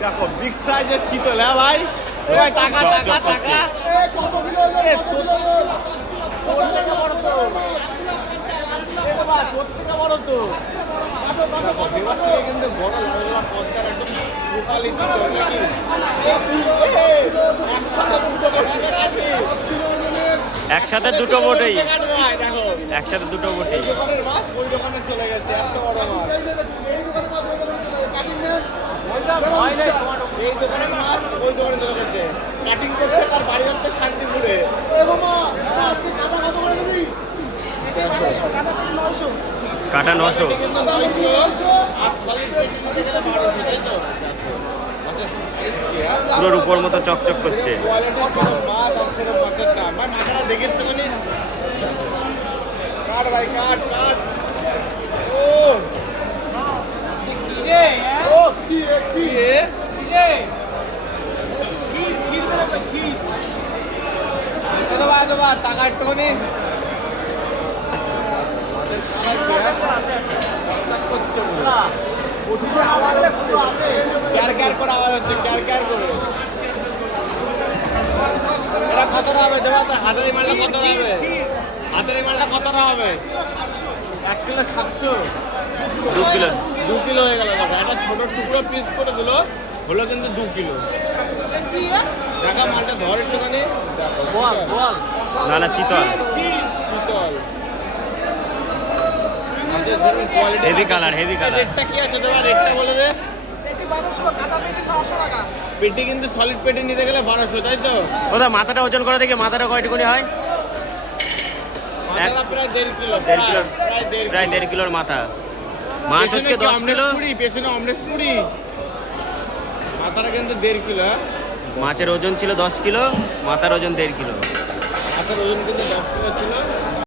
দেখো বিগ সাইজের চিতল, হ্যাঁ ভাই? ভাই টাকা টাকা টাকা তোর থেকে বড় তো, তোর থেকে বড় তো। কিন্তু বড় লাগলো পঞ্চার একদম টোটালি চিতল নাকি? একসাথে দুটো বোটেই, দেখো একসাথে দুটো বোটেই। দোকানের মাছ ওই দোকানে চলে গেছে, এত বড় মাছ। এই দোকানের মাছ ওই দোকানে চলে গেছে, কাটিং করছে তার বাড়ি হচ্ছে শান্তিপুরে। কাটা 900। পুরো রূপোর মতো চকচক করছে। মাথাটা দেখে একটুখানি কাট ভাই, কাট কাট। টাকা একটুখানি এটা কতটা হবে দেবা? হাতের মালটা কতটা হবে? হাতের মালটা কতটা হবে? 1 কিলো 700, 2 কিলো। 2 কিলো হয়ে গেল। একটা ছোট টুকরো পিস করে দিল, হলো কিন্তু 2 কিলো। দেখা মালটা ধর একটুখানি। না না, চিতল। চিতল হেভি কালার, হেভি কালার। রেটটা কি আছে তোমার? রেটটা বলে দে। পেটি কিন্তু সলিড পেটি নিতে গেলে 1200, তাই তো? ওটা মাথাটা ওজন করে দেখি, মাথাটা কয়টুকুনি হয়? মাথাটা প্রায় 1.5 কিলো। 1.5 কিলো, প্রায় 1.5 প্রায় 1.5 কিলোর মাথা। মাছ হচ্ছে 10 কিলো। পেছনে অমলেট পুরি। মাথাটা কিন্তু 1.5 কিলো। হ্যাঁ, মাছের ওজন ছিল 10 কিলো, মাথার ওজন 1.5 কিলো। মাথার ওজন কিন্তু 10 কিলো ছিল।